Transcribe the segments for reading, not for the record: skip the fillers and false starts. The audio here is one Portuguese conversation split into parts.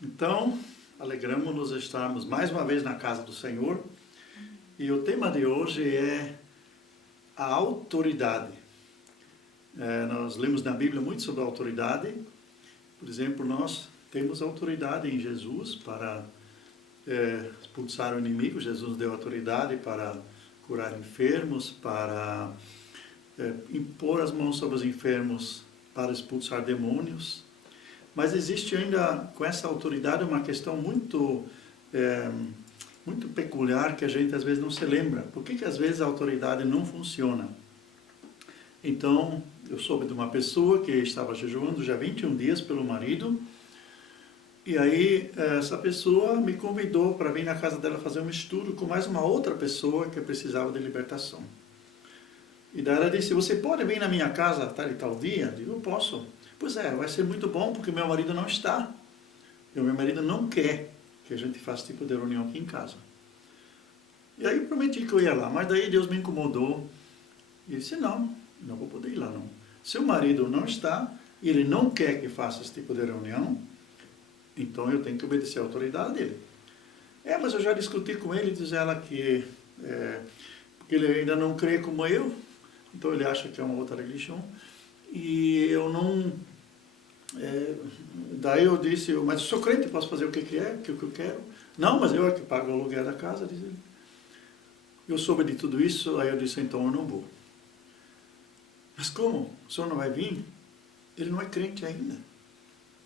Então, alegramos-nos de estarmos mais uma vez na casa do Senhor. E o tema de hoje é a autoridade. Nós lemos na Bíblia muito sobre a autoridade. Por exemplo, nós temos autoridade em Jesus para expulsar o inimigo. Jesus deu autoridade para curar enfermos, para impor as mãos sobre os enfermos, para expulsar demônios. Mas existe ainda, com essa autoridade, uma questão muito peculiar que a gente às vezes não se lembra. Por que às vezes a autoridade não funciona? Então, eu soube de uma pessoa que estava jejuando já 21 dias pelo marido, e aí essa pessoa me convidou para vir na casa dela fazer um estudo com mais uma outra pessoa que precisava de libertação. E daí ela disse: você pode vir na minha casa tal e tal dia? Eu digo: eu posso. Pois vai ser muito bom porque meu marido não está. E o meu marido não quer que a gente faça tipo de reunião aqui em casa. E aí eu prometi que eu ia lá, mas daí Deus me incomodou. E disse: não vou poder ir lá não. Se o marido não está e ele não quer que faça esse tipo de reunião, então eu tenho que obedecer à autoridade dele. Mas eu já discuti com ele, diz ela que porque ele ainda não crê como eu, então ele acha que é uma outra religião. E eu não... daí eu disse: mas eu sou crente, posso fazer o que eu quero? Não, mas eu é que pago o aluguel da casa, diz ele. Eu soube de tudo isso, aí eu disse: então eu não vou. Mas como? O senhor não vai vir? Ele não é crente ainda.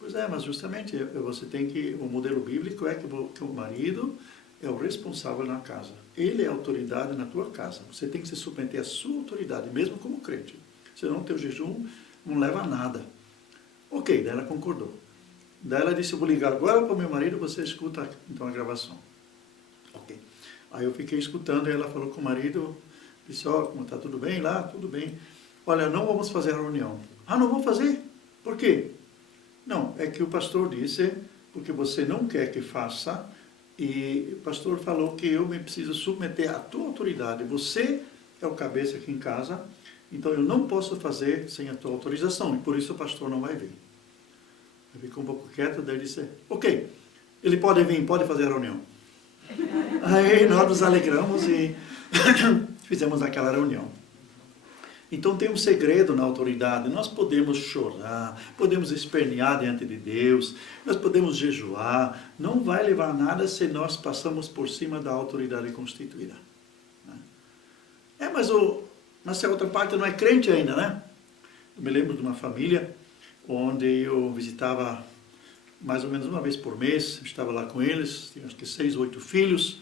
Pois mas justamente você tem que... O modelo bíblico é que o marido é o responsável na casa. Ele é a autoridade na tua casa. Você tem que se submeter à sua autoridade, mesmo como crente. Senão teu jejum não leva a nada. Ok, daí ela concordou. Daí ela disse: eu vou ligar agora para o meu marido, você escuta então a gravação. Ok. Aí eu fiquei escutando e ela falou com o marido, disse: como está tudo bem lá? Tudo bem. Olha, não vamos fazer a reunião. Não vou fazer? Por quê? Não, é que o pastor disse, porque você não quer que faça, e o pastor falou que eu me preciso submeter à tua autoridade. Você é o cabeça aqui em casa, então eu não posso fazer sem a tua autorização, e por isso o pastor não vai vir. Ele ficou um pouco quieto, daí disse: ok, ele pode vir, pode fazer a reunião. Aí nós nos alegramos e fizemos aquela reunião. Então tem um segredo na autoridade. Nós podemos chorar, podemos espernear diante de Deus, nós podemos jejuar, não vai levar nada se nós passamos por cima da autoridade constituída. Mas a outra parte não é crente ainda, né? Eu me lembro de uma família onde eu visitava mais ou menos uma vez por mês, estava lá com eles, tinha acho que 6 ou 8 filhos,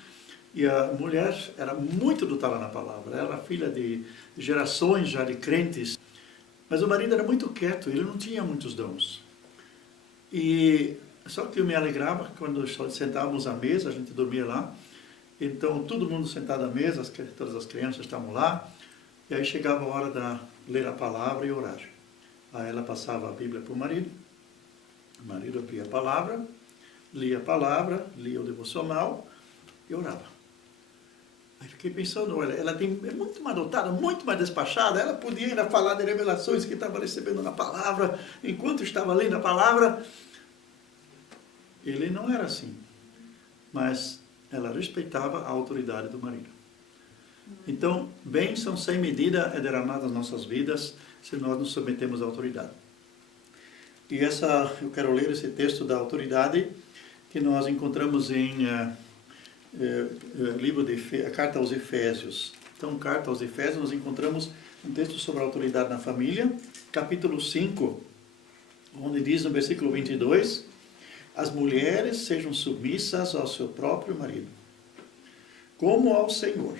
e a mulher era muito dotada na palavra, ela era filha de gerações já de crentes, mas o marido era muito quieto, ele não tinha muitos dons. Só que eu me alegrava quando sentávamos à mesa, a gente dormia lá, então todo mundo sentado à mesa, todas as crianças estavam lá, e aí chegava a hora de ler a palavra e orar. Aí ela passava a Bíblia para o marido abria a palavra, lia o devocional e orava. Aí fiquei pensando: olha, ela é muito mais dotada, muito mais despachada, ela podia ainda falar de revelações que estava recebendo na palavra, enquanto estava lendo a palavra. Ele não era assim, mas ela respeitava a autoridade do marido. Então, bênção sem medida é derramada nas nossas vidas se nós nos submetemos à autoridade. E eu quero ler esse texto da autoridade que nós encontramos em a carta aos Efésios. Então, carta aos Efésios, nós encontramos um texto sobre a autoridade na família, capítulo 5, onde diz no versículo 22, as mulheres sejam submissas ao seu próprio marido, como ao Senhor.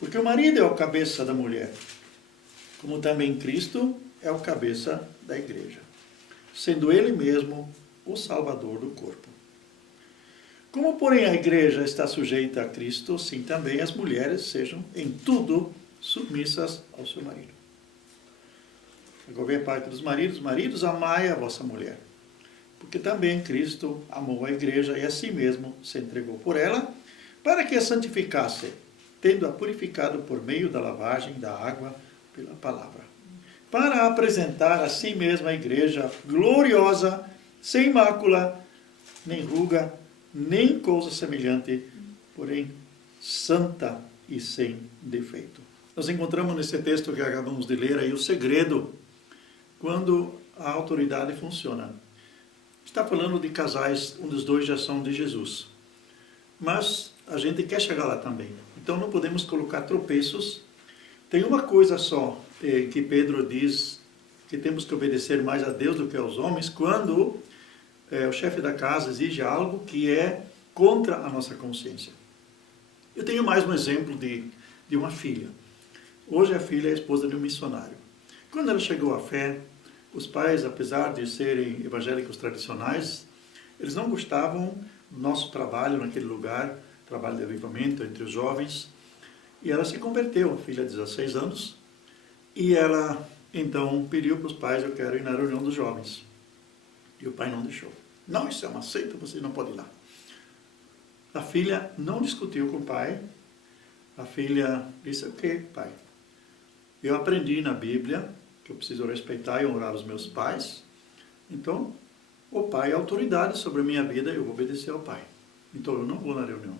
Porque o marido é o cabeça da mulher, como também Cristo é o cabeça da igreja, sendo ele mesmo o salvador do corpo. Como, porém, a igreja está sujeita a Cristo, assim também as mulheres sejam em tudo submissas ao seu marido. Agora vem a parte dos maridos. Maridos, amai a vossa mulher, porque também Cristo amou a igreja e a si mesmo se entregou por ela, para que a santificasse, tendo-a purificado por meio da lavagem da água pela palavra, para apresentar a si mesma a igreja gloriosa sem mácula, nem ruga, nem coisa semelhante, porém santa e sem defeito. Nós encontramos nesse texto que acabamos de ler aí o segredo quando a autoridade funciona. Está falando de casais, um dos dois já são de Jesus. Mas a gente quer chegar lá também. Então não podemos colocar tropeços. Tem uma coisa só que Pedro diz, que temos que obedecer mais a Deus do que aos homens, quando o chefe da casa exige algo que é contra a nossa consciência. Eu tenho mais um exemplo de uma filha. Hoje a filha é a esposa de um missionário. Quando ela chegou à fé, os pais, apesar de serem evangélicos tradicionais, eles não gostavam do nosso trabalho naquele lugar, trabalho de avivamento entre os jovens, e ela se converteu, a filha de 16 anos, e ela então pediu para os pais: eu quero ir na reunião dos jovens. E o pai não deixou. Não, isso é uma seita, você não pode ir lá. A filha não discutiu com o pai. A filha disse: ok, pai, eu aprendi na Bíblia que eu preciso respeitar e honrar os meus pais, então o pai é autoridade sobre a minha vida, eu vou obedecer ao pai. Então eu não vou na reunião.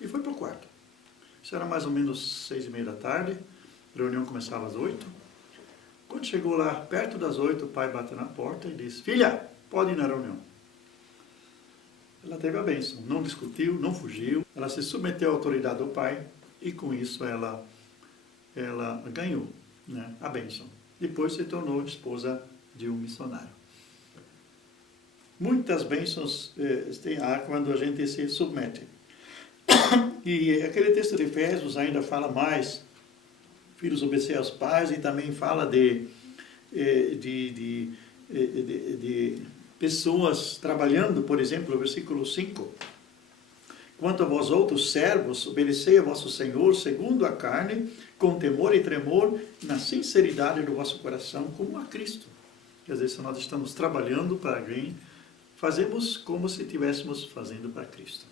E foi para o quarto. Isso era mais ou menos 6:30 da tarde, a reunião começava às 8. Quando chegou lá, perto das 8, o pai bateu na porta e disse: filha, pode ir na reunião. Ela teve a bênção, não discutiu, não fugiu, ela se submeteu à autoridade do pai e com isso ela ganhou, né, a bênção. Depois se tornou esposa de um missionário. Muitas bênçãos há quando a gente se submete. E aquele texto de Efésios ainda fala mais: filhos, obedecer aos pais, e também fala de pessoas trabalhando, por exemplo, o versículo 5. Quanto a vós outros servos, obedecei a vosso Senhor segundo a carne, com temor e tremor, na sinceridade do vosso coração, como a Cristo. Quer dizer, se nós estamos trabalhando para alguém, fazemos como se estivéssemos fazendo para Cristo.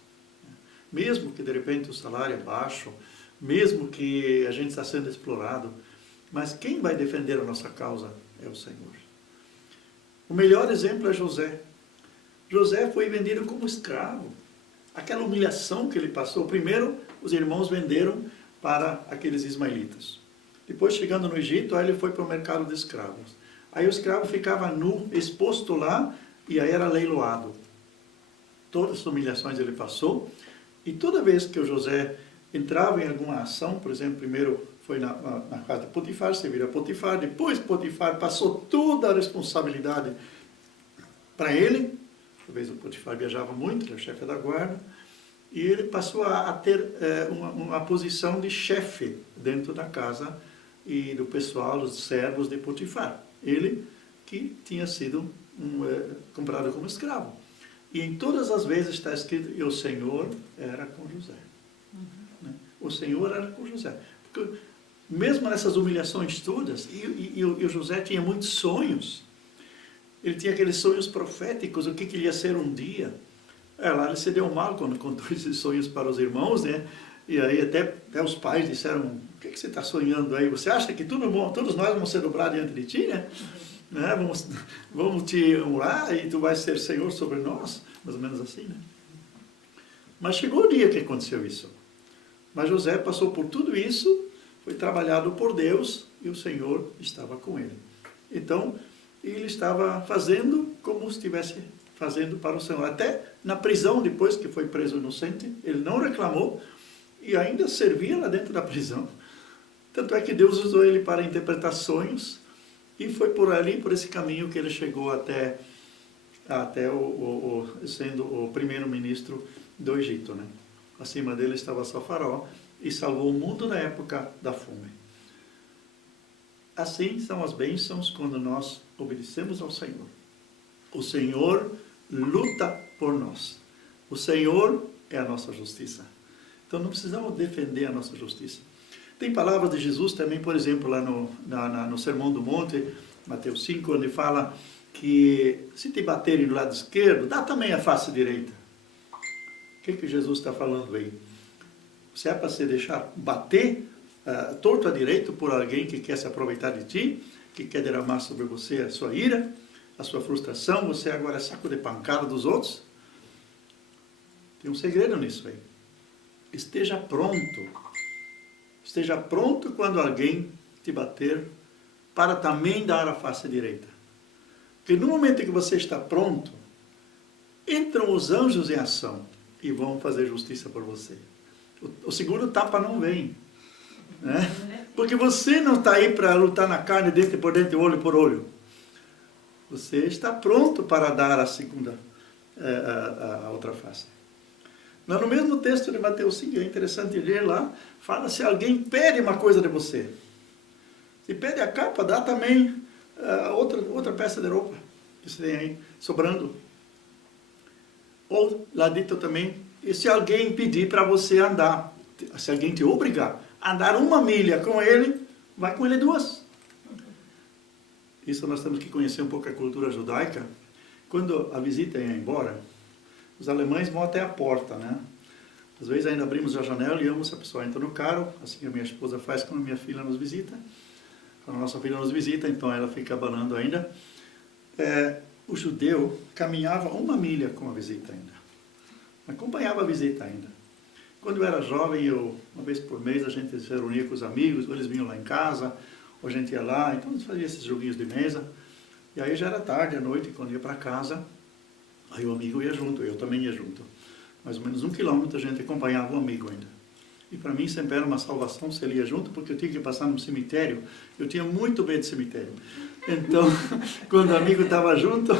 Mesmo que de repente o salário é baixo, mesmo que a gente está sendo explorado, mas quem vai defender a nossa causa é o Senhor. O melhor exemplo é José. José foi vendido como escravo. Aquela humilhação que ele passou, primeiro os irmãos venderam para aqueles ismaelitas. Depois, chegando no Egito, aí ele foi para o mercado de escravos. Aí o escravo ficava nu, exposto lá, e aí era leiloado. Todas as humilhações ele passou, e toda vez que o José entrava em alguma ação, por exemplo, primeiro foi na casa de Potifar, se vira Potifar, depois Potifar passou toda a responsabilidade para ele. Talvez o Potifar viajava muito, ele era chefe da guarda, e ele passou a ter uma posição de chefe dentro da casa e do pessoal, os servos de Potifar. Ele que tinha sido comprado como escravo. E em todas as vezes está escrito: e o Senhor era com José. Né? O Senhor era com José. Porque mesmo nessas humilhações todas, e o José tinha muitos sonhos. Ele tinha aqueles sonhos proféticos, o que ele ia ser um dia. Lá ele se deu mal quando contou esses sonhos para os irmãos, né? E aí até os pais disseram: o que você está sonhando aí? Você acha que todos nós vamos ser dobrados diante de ti, né? Vamos te honrar e tu vais ser Senhor sobre nós? Mais ou menos assim, né? Mas chegou o dia que aconteceu isso. Mas José passou por tudo isso, foi trabalhado por Deus e o Senhor estava com ele. Então, ele estava fazendo como se estivesse fazendo para o Senhor. Até na prisão, depois que foi preso inocente, ele não reclamou e ainda servia lá dentro da prisão. Tanto é que Deus usou ele para interpretar sonhos, e foi por ali, por esse caminho, que ele chegou até sendo o primeiro-ministro do Egito, né? Acima dele estava só Faraó, e salvou o mundo na época da fome. Assim são as bênçãos quando nós obedecemos ao Senhor. O Senhor luta por nós. O Senhor é a nossa justiça. Então não precisamos defender a nossa justiça. Tem palavras de Jesus também, por exemplo, lá no Sermão do Monte, Mateus 5, onde fala que se te baterem do lado esquerdo, dá também a face direita. O que Jesus está falando aí? Se é para se deixar bater torto à direita por alguém que quer se aproveitar de ti, que quer derramar sobre você a sua ira, a sua frustração, você agora é saco de pancada dos outros. Tem um segredo nisso aí. Esteja pronto. Esteja pronto quando alguém te bater, para também dar a face direita. Porque no momento em que você está pronto, entram os anjos em ação e vão fazer justiça por você. O segundo tapa não vem. Né? Porque você não está aí para lutar na carne, dente por dente, olho por olho. Você está pronto para dar a segunda, a outra face. Mas no mesmo texto de Mateus 5, é interessante ler lá, fala se alguém pede uma coisa de você. Se pede a capa, dá também outra peça de roupa que você tem aí sobrando. Ou lá dito também, e se alguém pedir para você andar, se alguém te obrigar a andar 1 milha com ele, vai com ele 2. Isso nós temos que conhecer um pouco a cultura judaica. Quando a visita ia embora, os alemães vão até a porta, né? Às vezes ainda abrimos a janela e vamos, a pessoa entra no carro, assim a minha esposa faz quando a minha filha nos visita. Quando a nossa filha nos visita, então ela fica abanando ainda. O judeu caminhava 1 milha com a visita ainda. Acompanhava a visita ainda. Quando eu era jovem, uma vez por mês, a gente se reunia com os amigos, ou eles vinham lá em casa, ou a gente ia lá, então a gente fazia esses joguinhos de mesa. E aí já era tarde, à noite, quando ia para casa, aí o amigo ia junto, eu também ia junto. Mais ou menos 1 quilômetro a gente acompanhava o amigo ainda. E para mim sempre era uma salvação se ele ia junto, porque eu tinha que passar no cemitério. Eu tinha muito medo de cemitério. Então, quando o amigo estava junto,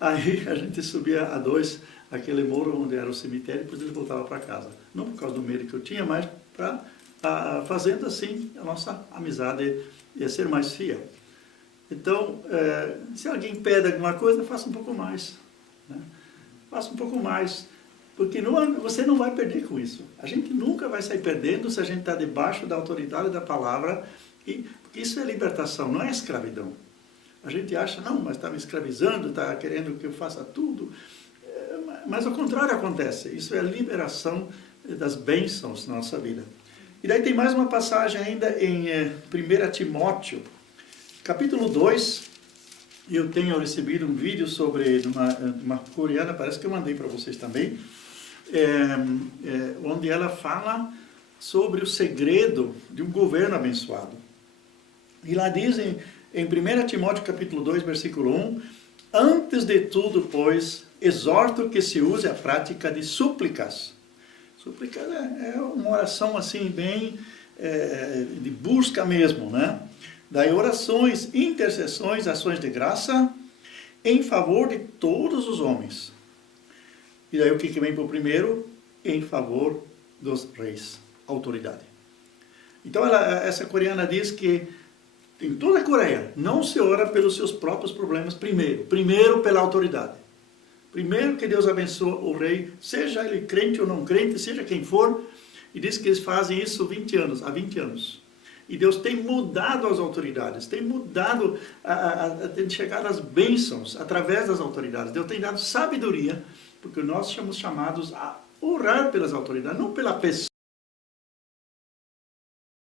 aí a gente subia a 2, aquele morro onde era o cemitério, e depois ele voltava para casa. Não por causa do medo que eu tinha, mas para fazendo assim a nossa amizade ia ser mais fiel. Então, se alguém pede alguma coisa, faça um pouco mais. Né? Faça um pouco mais. Porque você não vai perder com isso. A gente nunca vai sair perdendo se a gente está debaixo da autoridade da palavra. Porque isso é libertação, não é escravidão. A gente acha, não, mas está me escravizando, está querendo que eu faça tudo. Mas o contrário acontece. Isso é a liberação das bênçãos na nossa vida. E daí tem mais uma passagem ainda em 1 Timóteo, capítulo 2. Eu tenho recebido um vídeo sobre uma coreana, parece que eu mandei para vocês também, onde ela fala sobre o segredo de um governo abençoado. E lá dizem, em 1 Timóteo capítulo 2, versículo 1, antes de tudo, pois, exorto que se use a prática de súplicas. Súplicas é uma oração assim, bem de busca mesmo, né? Daí orações, intercessões, ações de graça, em favor de todos os homens. E daí o que vem para o primeiro? Em favor dos reis, autoridade. Então essa coreana diz que em toda a Coreia não se ora pelos seus próprios problemas primeiro pela autoridade. Primeiro que Deus abençoe o rei, seja ele crente ou não crente, seja quem for, e diz que eles fazem isso há 20 anos. E Deus tem mudado as autoridades, tem mudado, tem chegado às bênçãos através das autoridades. Deus tem dado sabedoria, porque nós somos chamados a orar pelas autoridades, não pela pessoa.